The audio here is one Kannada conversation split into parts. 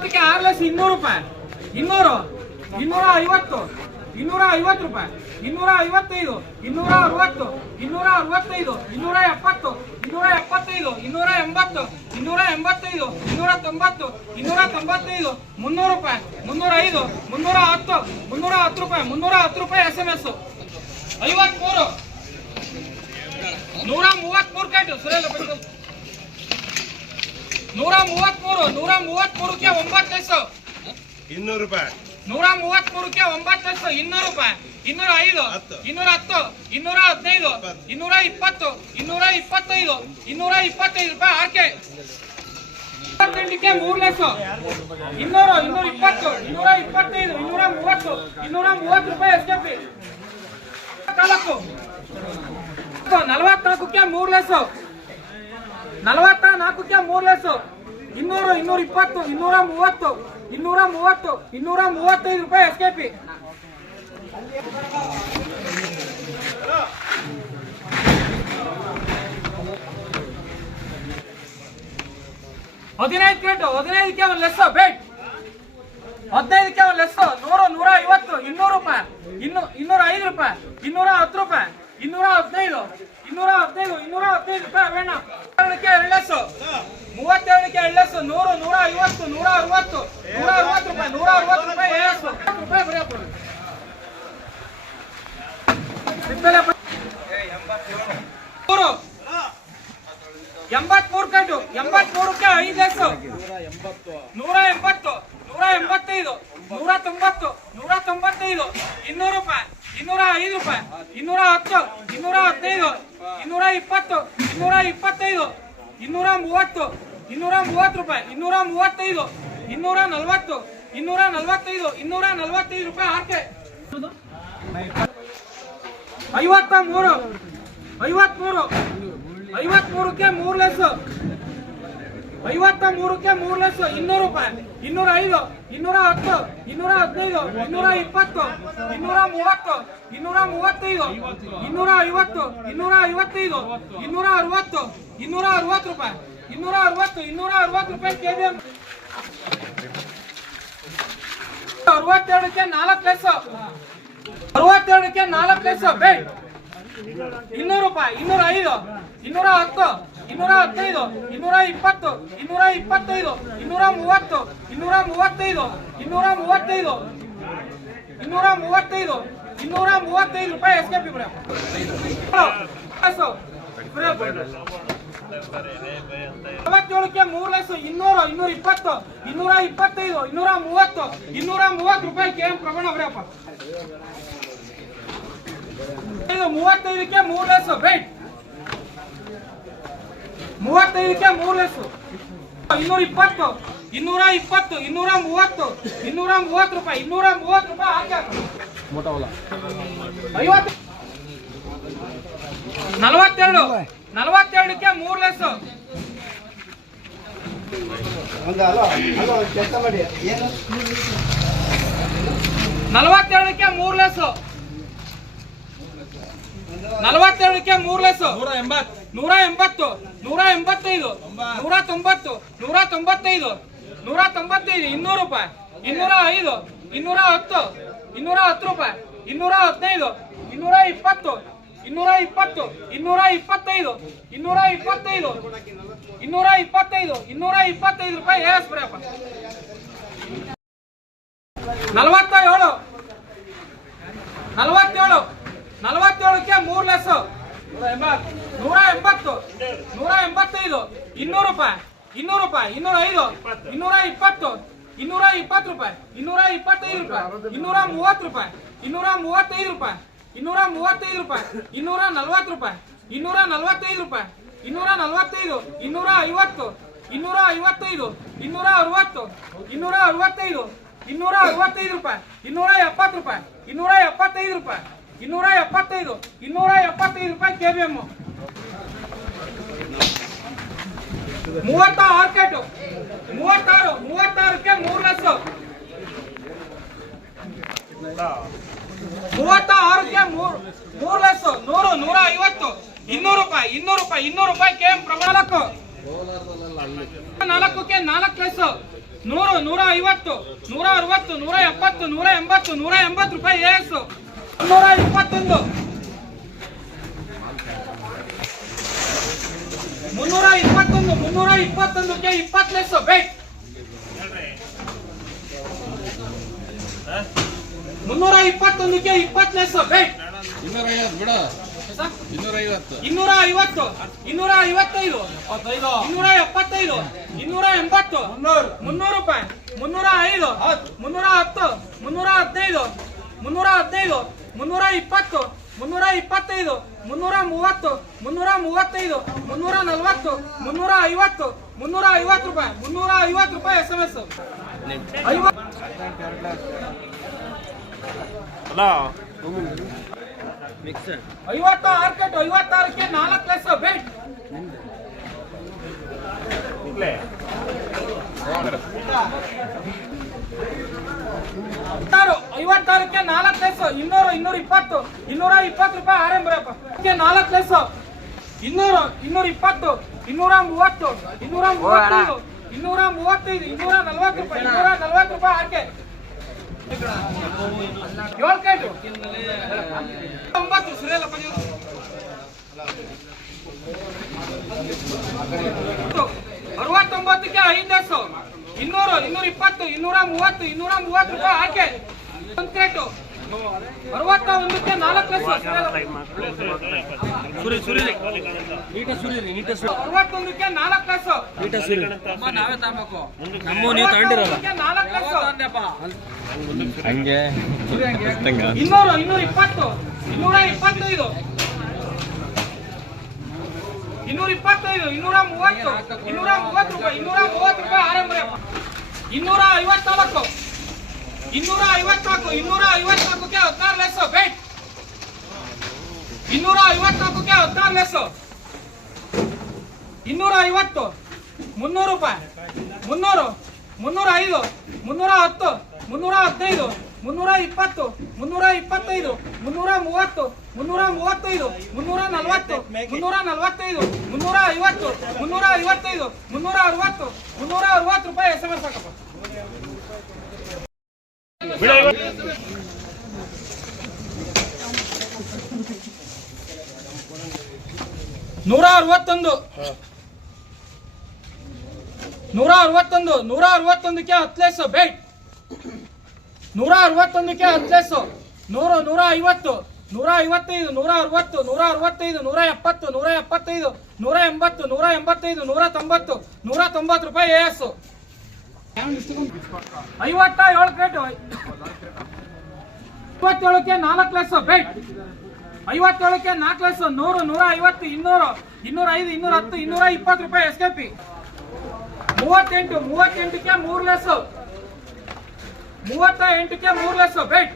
ಐವತ್ತಕ್ಕೆ ಆರು ಲಕ್ಷ ಇನ್ನೂರು ರೂಪಾಯಿ. ಇನ್ನೂರು, ಇನ್ನೂರ ಐವತ್ತು ಇನ್ನೂರ ಐವತ್ತು ರೂಪಾಯಿ. ಇನ್ನೂರ ಐವತ್ತೈದು, ಇನ್ನೂರ ಅರವತ್ತು, ಇನ್ನೂರ ಅರವತ್ತೈದು, ಇನ್ನೂರ ಎಪ್ಪತ್ತು, ಇನ್ನೂರ ಎಪ್ಪತ್ತೈದು, ಇನ್ನೂರ ಎಂಬತ್ತು, ಇನ್ನೂರ ಎಂಬತ್ತೈದು, ಇನ್ನೂರ ತೊಂಬತ್ತು, ಇನ್ನೂರ ತೊಂಬತ್ತೈದು, ಮುನ್ನೂರು ರೂಪಾಯಿ, ಮುನ್ನೂರ ಐದು, ಮುನ್ನೂರ ಹತ್ತು ಮುನ್ನೂರ ಹತ್ತು ರೂಪಾಯಿ, ಮುನ್ನೂರ ಹತ್ತು ರೂಪಾಯಿ ಎಸ್ ಎಂ ಎಸ್ ಐವತ್ಮೂರು. ನೂರ ಮೂವತ್ಮೂರು ಕಟ್ಟು ಸುರೇಲ ನೂರ ಮೂವತ್ಮೂರು ನೂರ ಮೂವತ್ಮೂರಕ್ಕೆ ಒಂಬತ್ತು ಲಕ್ಷ ಇನ್ನೂರು ರೂಪಾಯಿ. ನೂರ ಮೂವತ್ಮೂರಕ್ಕೆ ಒಂಬತ್ತು ಲಕ್ಷ ಇನ್ನೂರು ರೂಪಾಯಿ. ಇನ್ನೂರ ಐದು. ಇನ್ನೂರ ಹತ್ತು. ಇನ್ನೂರ ಹದಿನೈದು ಇನ್ನೂರ ಇಪ್ಪತ್ತು. ಇನ್ನೂರ ಇಪ್ಪತ್ತೈದು ಇನ್ನೂರ ಇಪ್ಪತ್ತೈದು ರೂಪಾಯಿ ಆರ್ಕೆ ಇಪ್ಪತ್ತೆಂಟಕ್ಕೆ ಮೂರು ಲಕ್ಷ ಇನ್ನೂರು ಇನ್ನೂರ ಇಪ್ಪತ್ತು ಇನ್ನೂರ ಇಪ್ಪತ್ತೈದು ಇನ್ನೂರ ಮೂವತ್ತು ಇನ್ನೂರ ಮೂವತ್ತು ರೂಪಾಯಿ ಎಸ್ ಕೆಪಿ ನಾಲ್ಕು ನಲವತ್ನಾಲ್ಕಕ್ಕೆ ಮೂರು ಲಕ್ಷ ನಲವತ್ತ ನಾಲ್ಕಕ್ಕೆ ಮೂರು ಲೇಸು ಇನ್ನೂರು ಇನ್ನೂರ ಇಪ್ಪತ್ತು ಇನ್ನೂರ ಮೂವತ್ತು ಇನ್ನೂರ ಮೂವತ್ತು ಇನ್ನೂರ ಮೂವತ್ತೈದು ರೂಪಾಯಿ ಎಸ್ ಕೆ ಪಿ. ಹದಿನೈದು ಕೇಟು ಹದಿನೈದಕ್ಕೆ ಒಂದು ಲೆಸ್ಸು ಬೇಟ್ ಹದಿನೈದಕ್ಕೆ ಒಂದು ಲೆಸ್ಸು ನೂರ ನೂರ ಐವತ್ತು ಇನ್ನೂರು ರೂಪಾಯಿ ಇನ್ನು ಇನ್ನೂರ ಐದು ರೂಪಾಯಿ ಇನ್ನೂರ ಹತ್ತು ರೂಪಾಯಿ ಇನ್ನೂರ ಹದಿನೈದು ಇನ್ನೂರ ಹದಿನೈದು ಇನ್ನೂರ ಹದಿನೈದು ರೂಪಾಯಿ ಬೇಡ ಎರಡಕ್ಕೆ ಎರಡು ಲೆಸ್ ಮೂವತ್ತೆರಡಕ್ಕೆ ಎರಡು ಲೆಸ್ ನೂರು ನೂರ ಐವತ್ತು ನೂರ ಅರವತ್ತು ನೂರ ಅರವತ್ತು ರೂಪಾಯಿ ನೂರ ಅರವತ್ತು ರೂಪಾಯಿ ಏಳು ರೂಪಾಯಿ ಬರೆಯಪ್ಪ ಮೂರು ಎಂಬತ್ಮೂರು. ಕಟ್ಟು. ಎಂಬತ್ಮೂರಕ್ಕೆ ಐದು ಎಸ್ ನೂರ ಎಂಬತ್ತು. ನೂರ ಎಂಬತ್ತೈದು. ನೂರ ತೊಂಬತ್ತು. ನೂರ ತೊಂಬತ್ತೈದು. ಇನ್ನೂರು ರೂಪಾಯಿ. ಇನ್ನೂರ ಐದು ರೂಪಾಯಿ. ಇನ್ನೂರ ಹತ್ತು. ಇನ್ನೂರ ಹದಿನೈದು. ಇನ್ನೂರ ಇಪ್ಪತ್ತು. ಇನ್ನೂರ ಇಪ್ಪತ್ತೈದು. ಇನ್ನೂರ ಮೂವತ್ತು. ಇನ್ನೂರ ಮೂವತ್ತು ರೂಪಾಯಿ. ಇನ್ನೂರ ಮೂವತ್ತೈದು. ಇನ್ನೂರ ನಲವತ್ತು. ಇನ್ನೂರ ನಲವತ್ತೈದು. ಇನ್ನೂರ ನಲವತ್ತೈದು ರೂಪಾಯಿ ಹಾಕೆ ಐವತ್ತ ಮೂರು ಐವತ್ಮೂರು ಐವತ್ಮೂರಕ್ಕೆ ಮೂರು ಲೆಸ್ ಐವತ್ತ ಮೂರಕ್ಕೆ ಮೂರು ಲೆಸ್ ಇನ್ನೂರು ರೂಪಾಯಿ. ಇನ್ನೂರ ಐದು ಇನ್ನೂರ ಹತ್ತು ಇನ್ನೂರ ಹದಿನೈದು ಇನ್ನೂರ ಇಪ್ಪತ್ತು ಇನ್ನೂರ ಮೂವತ್ತು ಇನ್ನೂರ ಮೂವತ್ತೈದು ಇನ್ನೂರ ಐವತ್ತು ಇನ್ನೂರ ಐವತ್ತೈದು ಇನ್ನೂರ ಅರವತ್ತು ಇನ್ನೂರ ಅರವತ್ತು ರೂಪಾಯಿ. ಇನ್ನೂರ ಅರವತ್ತು ಇನ್ನೂರ ಅರವತ್ತು ರೂಪಾಯಿ ಕೆಜಿ ಅರವತ್ತೆರಡಕ್ಕೆ ನಾಲ್ಕು ಲಕ್ಷ ಅರವತ್ತೆರಡಕ್ಕೆ ನಾಲ್ಕು ಲಕ್ಷ ಬೇಟ್ ಇನ್ನೂರು ರೂಪಾಯಿ, ಇನ್ನೂರ ಐದು, ಇನ್ನೂರ ಹತ್ತು, ಇನ್ನೂರ ಹದಿನೈದು, ಇನ್ನೂರ ಇಪ್ಪತ್ತು, ಇನ್ನೂರ ಇಪ್ಪತ್ತೈದು, ಇನ್ನೂರ ಮೂವತ್ತು, ಇನ್ನೂರ ಮೂವತ್ತೈದು ಇನ್ನೂರ ಮೂವತ್ತೈದು ಇನ್ನೂರ ಮೂವತ್ತೈದು ಇನ್ನೂರ ಮೂವತ್ತೈದು ರೂಪಾಯಿ ಎಸ್ ಕೆ ಪಿ ನಲವತ್ತೇಳಕ್ಕೆ ಮೂರು ಲಕ್ಷ ಇನ್ನೂರು ಇನ್ನೂರ ಇಪ್ಪತ್ತು ಇನ್ನೂರ ಇಪ್ಪತ್ತೈದು ಇನ್ನೂರ ಮೂವತ್ತು ಇನ್ನೂರ ಮೂವತ್ತು ರೂಪಾಯಿ ಕೆ ಎಂ ಪ್ರಮಾಣ ಅವರಪ್ಪ ಮೂವತ್ತೈದಕ್ಕೆ ಮೂರು ಲಕ್ಷ ವೇಟ್ ಮೂವತ್ತೈದಕ್ಕೆ ಮೂರು ಲಕ್ಷ ಇನ್ನೂರ ಇಪ್ಪತ್ತು ಇನ್ನೂರ ಇಪ್ಪತ್ತು ಇನ್ನೂರ ಮೂವತ್ತು ಇನ್ನೂರ ಮೂವತ್ತು ರೂಪಾಯಿ ಇನ್ನೂರ ಮೂವತ್ತು ರೂಪಾಯಿ ಹಾಕಿ. ಐವತ್ತು ನಲವತ್ತೆರಡು. ನಲವತ್ತೆರಡಕ್ಕೆ ಮೂರು ಲಕ್ಷ ನಲವತ್ತೇಳಕ್ಕೆ ಮೂರ್ ನಲವತ್ತೇಳಕ್ಕೆ ಲಕ್ಷ ನಲವತ್ತೆರಡಕ್ಕೆ ಮೂರು ಲಕ್ಷ ನೂರ ಎಂಬತ್ತು. ನೂರ ಎಂಬತ್ತು. ನೂರ ಎಂಬತ್ತೈದು. ನೂರ ತೊಂಬತ್ತು. ನೂರ ತೊಂಬತ್ತೈದು. ನೂರ ತೊಂಬತ್ತೈದು. ಇನ್ನೂರು ರೂಪಾಯಿ. ಇನ್ನೂರ ಐದು. ಇನ್ನೂರ ಹತ್ತು. ಇನ್ನೂರ ಹತ್ತು ರೂಪಾಯಿ. ಇನ್ನೂರ ಹದಿನೈದು. ಇನ್ನೂರ ಇಪ್ಪತ್ತು. ಇನ್ನೂರ ಇಪ್ಪತ್ತು ಇನ್ನೂರ ಇಪ್ಪತ್ತೈದು ಇನ್ನೂರ ಇಪ್ಪತ್ತೈದು ಇನ್ನೂರ ಇಪ್ಪತ್ತೈದು ಇನ್ನೂರ ಇಪ್ಪತ್ತೈದು ರೂಪಾಯಿ ಏಸ್ ಬರಪ್ಪ ನಲವತ್ತ ಏಳು ನಲವತ್ತೇಳು, ನಲವತ್ತೇಳಕ್ಕೆ ಮೂರು ಲಕ್ಷ ನೂರ ಎಂಬತ್ತು ನೂರ ಎಂಬತ್ತೈದು ಇನ್ನೂರು ರೂಪಾಯಿ ಇನ್ನೂರು ರೂಪಾಯಿ ಇನ್ನೂರ ಐದು ಇನ್ನೂರ ಇಪ್ಪತ್ತು ಇನ್ನೂರ ಇಪ್ಪತ್ತು ರೂಪಾಯಿ ಇನ್ನೂರ ಇಪ್ಪತ್ತೈದು ರೂಪಾಯಿ ಇನ್ನೂರ ಮೂವತ್ತು ರೂಪಾಯಿ ಇನ್ನೂರ ಮೂವತ್ತೈದು ರೂಪಾಯಿ. ಇನ್ನೂರ ಮೂವತ್ತೈದು ರೂಪಾಯಿ, ಇನ್ನೂರ ನಲ್ವತ್ತು ರೂಪಾಯಿ, ಇನ್ನೂರ ನಲವತ್ತೈದು ರೂಪಾಯಿ, ಇನ್ನೂರ ನಲವತ್ತೈದು, ಇನ್ನೂರ ಐವತ್ತು, ಇನ್ನೂರ ಐವತ್ತೈದು, ಇನ್ನೂರ ಅರವತ್ತು, ಇನ್ನೂರ ಅರವತ್ತೈದು ಇನ್ನೂರ ಅರವತ್ತೈದು ರೂಪಾಯಿ, ಇನ್ನೂರ ಎಪ್ಪತ್ತು ರೂಪಾಯಿ, ಇನ್ನೂರ ಎಪ್ಪತ್ತೈದು ರೂಪಾಯಿ, ಇನ್ನೂರ ಎಪ್ಪತ್ತೈದು ಇನ್ನೂರ ಎಪ್ಪತ್ತೈದು ರೂಪಾಯಿ ಕೆ ಬಿ ಎಂ ಮೂವತ್ತ ಆರು ಕೆಟ್ಟು ಮೂವತ್ತಾರು, ಮೂವತ್ತಾರಕ್ಕೆ ಮೂರು ಲಕ್ಷ. ಮೂವತ್ತ ಆರಕ್ಕೆ ಮೂರು ಲಕ್ಷ ನೂರು, ನೂರ ಐವತ್ತು. ಇನ್ನೂರು ರೂಪಾಯಿ ಇನ್ನೂರು ರೂಪಾಯಿ ಇನ್ನೂರು ರೂಪಾಯಿ ಕೆ ಎಂ ಪ್ರಮಾಣಕ್ಕೂ ನಾಲ್ಕಕ್ಕೆ ನಾಲ್ಕು ಲಕ್ಷ ನೂರು, ನೂರ ಐವತ್ತು, ನೂರ ಅರವತ್ತು, ನೂರ ಎಪ್ಪತ್ತು, ನೂರ ಎಂಬತ್ತು ನೂರ ಎಂಬತ್ತು ರೂಪಾಯಿ ಎಸ್ ಮುನ್ನೂರ ಇಪ್ಪತ್ತೊಂದು. ಮುನ್ನೂರ ಇಪ್ಪತ್ತೊಂದು, ಮುನ್ನೂರ ಇಪ್ಪತ್ತೊಂದಕ್ಕೆ ಇಪ್ಪತ್ತು ಲಕ್ಷ ಬೇಟ್ ಮುನ್ನೂರ ಇಪ್ಪತ್ತೊಂದಕ್ಕೆ ಇಪ್ಪತ್ತು ಲೆಸ್ ಬೇಟ್ ಇನ್ನೂರ ಐವತ್ತು ಬಿಡ. ಇನ್ನೂರ ಐವತ್ತು ಇನ್ನೂರ ಐವತ್ತು ಇನ್ನೂರ ಐವತ್ತೈದು ಇನ್ನೂರ ಎಪ್ಪತ್ತೈದು ಇನ್ನೂರ ಎಂಬತ್ತು ಮುನ್ನೂರು ರೂಪಾಯಿ. ಮುನ್ನೂರ ಐದು ಮುನ್ನೂರ ಹತ್ತು ಮುನ್ನೂರ ಹದಿನೈದು ಮುನ್ನೂರ ಹದಿನೈದು ಮುನ್ನೂರ ಇಪ್ಪತ್ತು ಮುನ್ನೂರ ಇಪ್ಪತ್ತೈದು ಮುನ್ನೂರ ಮೂವತ್ತು ಮುನ್ನೂರ ಮೂವತ್ತೈದು ಮುನ್ನೂರ ನಲ್ವತ್ತು ಮುನ್ನೂರ ಐವತ್ತು. ಮುನ್ನೂರ ಐವತ್ತು ರೂಪಾಯಿ ಮುನ್ನೂರ ಐವತ್ತು ರೂಪಾಯಿ ಎಸ್ ಎಂ ಎಸ್ ಐವತ್ತು ಐವತ್ತು ಆರ್ಕೆಟ್ ಐವತ್ತಾರಕ್ಕೆ ನಾಲ್ಕು ಲೆಸ್ ಬೇಟ್ ಐವತ್ತಾರು ಐವತ್ತಾರಕ್ಕೆ ನಾಲ್ಕು ಲೆಸ್ ಇನ್ನೂರು, ಇನ್ನೂರ ಇಪ್ಪತ್ತು ಇನ್ನೂರ ಇಪ್ಪತ್ತು ರೂಪಾಯಿ ಆರ್ ಎಂ ಬರಪ್ಪ ನಾಲ್ಕು ಲೆಸ್ ಇನ್ನೂರು, ಇನ್ನೂರ ಇಪ್ಪತ್ತು, ಇನ್ನೂರ ಮೂವತ್ತು, ಇನ್ನೂರ ಮೂವತ್ತೈದು ಇನ್ನೂರ ಮೂವತ್ತೈದು, ಇನ್ನೂರ ನಲ್ವತ್ತು ರೂಪಾಯಿ, ಇನ್ನೂರ ನಲವತ್ತು ರೂಪಾಯಿ ಕೇಟು ಒಂಬತ್ತು ಅರವತ್ತೊಂಬತ್ತಕ್ಕೆ ಐದು ದಸು ಇನ್ನೂರು, ಇನ್ನೂರ ಇಪ್ಪತ್ತು, ಇನ್ನೂರ ಮೂವತ್ತು ಇನ್ನೂರ ಮೂವತ್ತು ರೂಪಾಯಿ ಹಾಕಿ. ಒಂದು ಕ್ರೇಟು ಅರವತ್ತ ಒಂದಕ್ಕೆ ನಾಲ್ಕು ಲಕ್ಷ ಅರವತ್ತೊಂದಕ್ಕೆ ನಾಲ್ಕು ಲಕ್ಷ ನಮ್ಮ ನೀವು ತಗೊಂಡಿರಲ್ಲ. ನಾಲ್ಕು ಲಕ್ಷ ಹಂಗೆ. ಇನ್ನೂರು ಇನ್ನೂರ ಇಪ್ಪತ್ತು. ಇನ್ನೂರ ಇಪ್ಪತ್ತೈದು. ಇನ್ನೂರ ಇಪ್ಪತ್ತೈದು ಇನ್ನೂರ ಮೂವತ್ತು. ಇನ್ನೂರ ಮೂವತ್ತು ರೂಪಾಯಿ ಇನ್ನೂರ ಮೂವತ್ತು ರೂಪಾಯಿ ಆರಂಭ ಇನ್ನೂರ ಐವತ್ನಾಲ್ಕು ಇನ್ನೂರ ಐವತ್ನಾಲ್ಕು ಇನ್ನೂರ ಐವತ್ನಾಲ್ಕಕ್ಕೆ ಹದಿನಾರು ಲೆಸ್ ಬೇಟ್ ಇನ್ನೂರ ಐವತ್ನಾಲ್ಕಕ್ಕೆ ಹದಿನಾರು ಲೆಸ್ ಇನ್ನೂರ ಐವತ್ತು ಮುನ್ನೂರು ರೂಪಾಯಿ, ಮುನ್ನೂರು ಮುನ್ನೂರ ಐದು ಮುನ್ನೂರ ಹತ್ತು ಮುನ್ನೂರ ಹದಿನೈದು ಮುನ್ನೂರ ಇಪ್ಪತ್ತು ಮುನ್ನೂರ ಇಪ್ಪತ್ತೈದು ಮುನ್ನೂರ ಮೂವತ್ತು ಮುನ್ನೂರ ಮೂವತ್ತೈದು ಮುನ್ನೂರ ನಲವತ್ತು ಮುನ್ನೂರ ನಲವತ್ತೈದು ಮುನ್ನೂರ ಐವತ್ತು ಮುನ್ನೂರ ಐವತ್ತೈದು ಮುನ್ನೂರ ಅರವತ್ತು ಮುನ್ನೂರ ಅರವತ್ತು ರೂಪಾಯಿ ಎಸ್ ಎಂ ಎಸ್ ಹಾಕಪ್ಪ. ನೂರ ಅರವತ್ತೊಂದು ನೂರ ಅರವತ್ತೊಂದು ನೂರ ಅರವತ್ತೊಂದಕ್ಕೆ ಹತ್ತು ಬೇಟ್ ನೂರ ಅರವತ್ತೊಂದಕ್ಕೆ ಹತ್ತು ನೂರು ನೂರ ಐವತ್ತು ನೂರ ಐವತ್ತೈದು ನೂರ ಅರವತ್ತು ನೂರ ಅರವತ್ತೈದು ನೂರ ಎಪ್ಪತ್ತು ನೂರ ಎಪ್ಪತ್ತೈದು ನೂರ ಎಂಬತ್ತು ನೂರ ಎಂಬತ್ತೈದು ನೂರ ತೊಂಬತ್ತು ನೂರ ತೊಂಬತ್ತು ರೂಪಾಯಿ ಎಸ್ ಐವತ್ತ ಏಳು ಕ್ರೇಟ್ ಐವತ್ತೇಳಕ್ಕೆ ನಾಲ್ಕು ಲಕ್ಷ ಬೇಟ್ ಐವತ್ತೇಳಕ್ಕೆ ನಾಲ್ಕು ಲಕ್ಷ ನೂರು, ನೂರ ಐವತ್ತು, ಇನ್ನೂರು ಇನ್ನೂರ ಐದು ಇನ್ನೂರ ಹತ್ತು ಇನ್ನೂರ ಇಪ್ಪತ್ತು ರೂಪಾಯಿ ಎಸ್ ಕೆ ಪಿ ಮೂವತ್ತೆಂಟು, ಮೂವತ್ತೆಂಟಕ್ಕೆ ಮೂರು ಲಸ್ ಮೂವತ್ತ ಎಂಟಕ್ಕೆ ಮೂರು ಲಸ್ ಬೇಟ್.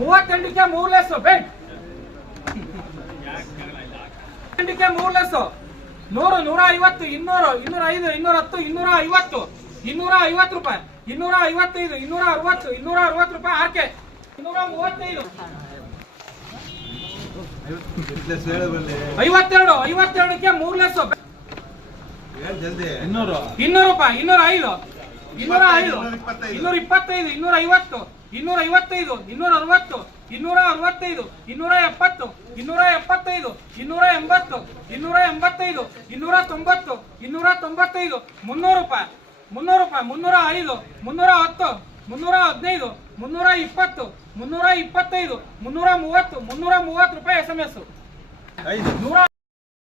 ಮೂವತ್ತೆಂಟಕ್ಕೆ ಮೂರು ಲಸ್ ಬೇಟ್ ಮೂರು ಲೆಸ್ ನೂರು ನೂರ ಐವತ್ತು ಇನ್ನೂರು ಇನ್ನೂರ ಐದು ಇನ್ನೂರ ಹತ್ತು ಇನ್ನೂರ ಐವತ್ತು ಇನ್ನೂರ ಐವತ್ತು ರೂಪಾಯಿ. ಇನ್ನೂರ ಐವತ್ತೈದು ಇನ್ನೂರ ಅರವತ್ತು ಇನ್ನೂರ ಅರವತ್ತು ರೂಪಾಯಿ ಆರ್ಕೆ. ಇನ್ನೂರ ಮೂವತ್ತೈದು ಐವತ್ತೆರಡು ಐವತ್ತೆರಡಕ್ಕೆ ಮೂರ್ ಲೆಸ್ ಇನ್ನೂರು. ರೂಪಾಯಿ ಇನ್ನೂರ ಐದು ಇನ್ನೂರ ಐದು ಇನ್ನೂರ ಇಪ್ಪತ್ತೈದು ಇನ್ನೂರ ಐವತ್ತು ಇನ್ನೂರ ಐವತ್ತೈದು ಇನ್ನೂರ ಅರವತ್ತು ಇನ್ನೂರ ಅರವತ್ತೈದು ಇನ್ನೂರ ಎಪ್ಪತ್ತು ಇನ್ನೂರ ಎಪ್ಪತ್ತೈದು ಇನ್ನೂರ ಎಂಬತ್ತು ಇನ್ನೂರ ಎಂಬತ್ತೈದು ಇನ್ನೂರ ತೊಂಬತ್ತು ಇನ್ನೂರ ತೊಂಬತ್ತೈದು ಮುನ್ನೂರು ರೂಪಾಯಿ. ಮುನ್ನೂರು ರೂಪಾಯಿ ಮುನ್ನೂರ ಐದು ಮುನ್ನೂರ ಹತ್ತು ಮುನ್ನೂರ ಹದಿನೈದು ಮುನ್ನೂರ ಇಪ್ಪತ್ತು ಮುನ್ನೂರ ಇಪ್ಪತ್ತೈದು ಮುನ್ನೂರ ಮೂವತ್ತು ಮುನ್ನೂರ ಮೂವತ್ತು ರೂಪಾಯಿ ಎಸ್ ಎಂ ಎಸ್ ಐದು. ನೂರ